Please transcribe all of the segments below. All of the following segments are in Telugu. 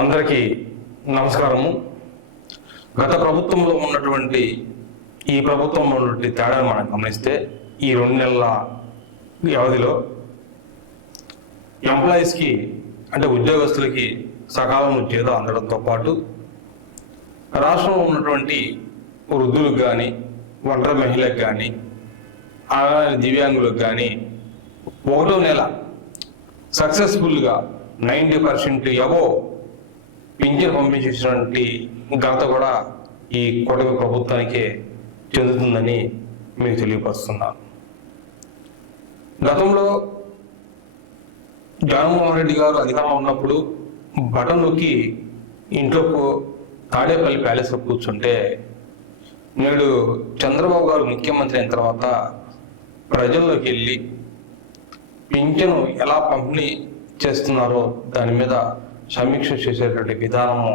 అందరికీ నమస్కారము. గత ప్రభుత్వంలో ఉన్నటువంటి ఈ ప్రభుత్వంలో ఉన్నటువంటి తేడాను మనం గమనిస్తే ఈ 2 నెలల వ్యవధిలో ఎంప్లాయీస్కి అంటే ఉద్యోగస్తులకి సకాలంలో జీతం అందడంతో పాటు రాష్ట్రంలో ఉన్నటువంటి వృద్ధులకు కానీ ఒంటరి మహిళలకు కానీ అలాగే దివ్యాంగులకు కానీ 1వ నెల సక్సెస్ఫుల్గా 90% ఎవో పింఛన్ పంపించేసినటువంటి ఘనత కూడా ఈ కూటమి ప్రభుత్వానికే చెందుతుందని మీకు తెలియపరుస్తున్నాను. గతంలో జగన్మోహన్ రెడ్డి గారు అధికారంలో ఉన్నప్పుడు బటన్ నొక్కి ఇంట్లో తాడేపల్లి ప్యాలెస్లో కూర్చుంటే నేడు చంద్రబాబు గారు ముఖ్యమంత్రి అయిన తర్వాత ప్రజల్లోకి వెళ్ళి పింఛను ఎలా పంపిణీ చేస్తున్నారో దాని మీద సమీక్ష చేసేటువంటి విధానము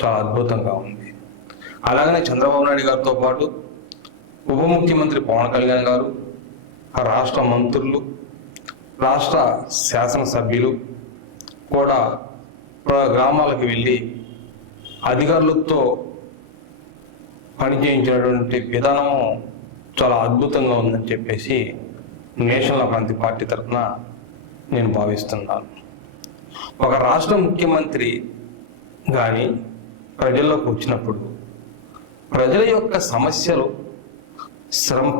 చాలా అద్భుతంగా ఉంది. అలాగనే చంద్రబాబు నాయుడు గారితో పాటు ఉప ముఖ్యమంత్రి పవన్ కళ్యాణ్ గారు, రాష్ట్ర మంత్రులు, రాష్ట్ర శాసనసభ్యులు కూడా గ్రామాలకు వెళ్ళి అధికారులతో పనిచేయించినటువంటి విధానము చాలా అద్భుతంగా ఉందని చెప్పేసి నేషనల్ అభివృద్ధి పార్టీ తరఫున నేను భావిస్తున్నాను. ఒక రాష్ట్ర ముఖ్యమంత్రి కానీ ప్రజల్లోకి వచ్చినప్పుడు ప్రజల యొక్క సమస్యలు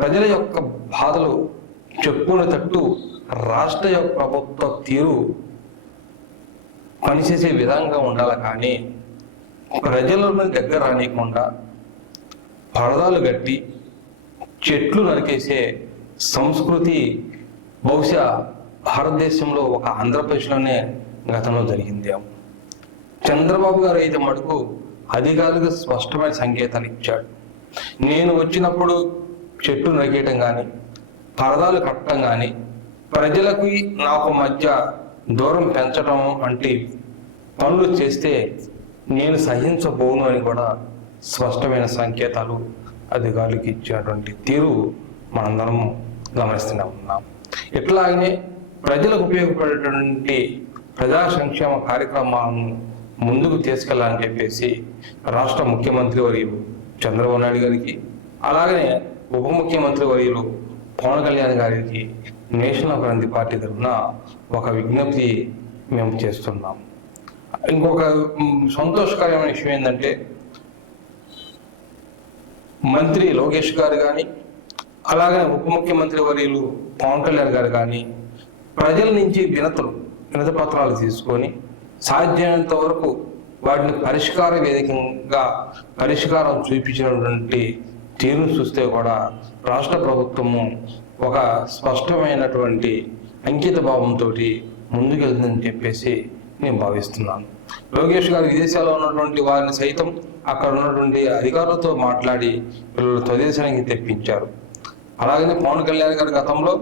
ప్రజల యొక్క బాధలు చెప్పుకునేటట్టు రాష్ట్ర యొక్క ప్రభుత్వ తీరు పనిచేసే విధంగా ఉండాలి. కానీ ప్రజలను దగ్గర రానియకుండా పరదాలు కట్టి చెట్లు నరికేసే సంస్కృతి బహుశా భారతదేశంలో ఒక ఆంధ్రప్రదేశ్లోనే గతంలో జరిగింది. చంద్రబాబు గారు అయితే మటుకు అధికారులకు స్పష్టమైన సంకేతాలు ఇచ్చాడు. నేను వచ్చినప్పుడు చెట్లు నరికేయటం కానీ పరదాలు కట్టడం కానీ ప్రజలకు నాకు మధ్య దూరం పెంచడం వంటి పనులు చేస్తే నేను సహించబోను అని కూడా స్పష్టమైన సంకేతాలు అధికారులకు ఇచ్చినటువంటి తీరు మనందరం గమనిస్తూనే ఉన్నాం. ఇట్లాగనే ప్రజలకు ఉపయోగపడేటువంటి ప్రజా సంక్షేమ కార్యక్రమాలను ముందుకు తీసుకెళ్లాలని చెప్పేసి రాష్ట్ర ముఖ్యమంత్రి వర్యులు చంద్రబాబు నాయుడు గారికి, అలాగనే ఉప ముఖ్యమంత్రి వర్యులు పవన్ కళ్యాణ్ గారికి నేషనల్ అభివృద్ధి పార్టీ తరఫున ఒక విజ్ఞప్తి మేము చేస్తున్నాం. ఇంకొక సంతోషకరమైన విషయం ఏంటంటే మంత్రి లోకేష్ గారు కానీ అలాగనే ఉప ముఖ్యమంత్రి వర్యులు పవన్ కళ్యాణ్ గారు కానీ ప్రజల నుంచి వినతి పత్రాలు తీసుకొని సాధ్యమైనంత వరకు వాటిని పరిష్కార వేదికగా పరిష్కారం చూపించినటువంటి తీరును చూస్తే కూడా రాష్ట్ర ప్రభుత్వము ఒక స్పష్టమైనటువంటి అంకిత భావంతో ముందుకెళ్తుందని చెప్పేసి నేను భావిస్తున్నాను. లోకేష్ గారు విదేశాల్లో ఉన్నటువంటి వారిని సైతం అక్కడ ఉన్నటువంటి అధికారులతో మాట్లాడి వీళ్ళు స్వదేశానికి తెప్పించారు. అలాగనే పవన్ కళ్యాణ్ గారు గతంలో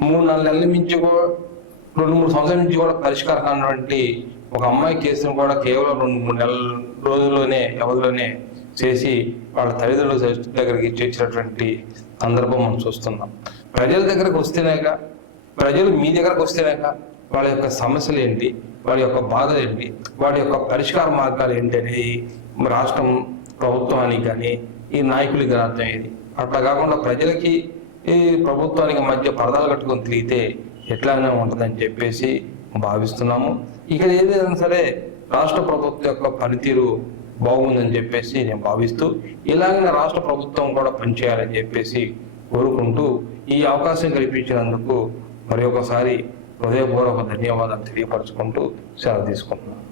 3-4 నెలల నుంచి 2-3 సంవత్సరాల నుంచి కూడా పరిష్కారం కానటువంటి ఒక అమ్మాయి కేసును కూడా కేవలం 2-3 నెలల రోజుల్లోనే వ్యవధిలోనే చేసి వాళ్ళ తల్లిదండ్రుల దగ్గరికి చేర్చినటువంటి సందర్భం మనం చూస్తున్నాం. ప్రజల దగ్గరకు వస్తేనాక ప్రజలు మీ దగ్గరకు వస్తేనాక వాళ్ళ యొక్క సమస్యలు ఏంటి, వాళ్ళ యొక్క బాధలు ఏంటి, వాటి యొక్క పరిష్కార మార్గాలు ఏంటి అనేది రాష్ట్రం ప్రభుత్వానికి కానీ ఈ నాయకులకి అర్థమయ్యేది. అట్లా కాకుండా ప్రజలకి ఈ ప్రభుత్వానికి మధ్య పరదాలు కట్టుకొని తిరిగితే ఎట్లానే ఉంటుందని చెప్పేసి భావిస్తున్నాము. ఇక్కడ ఏదైనా సరే రాష్ట్ర ప్రభుత్వం యొక్క పనితీరు బాగుందని చెప్పేసి నేను భావిస్తూ ఇలాగనే రాష్ట్ర ప్రభుత్వం కూడా పనిచేయాలని చెప్పేసి కోరుకుంటూ ఈ అవకాశం కల్పించినందుకు మరి ఒకసారి హృదయపూర్వక ధన్యవాదాలు తెలియపరచుకుంటూ సెలవు తీసుకుంటున్నాను.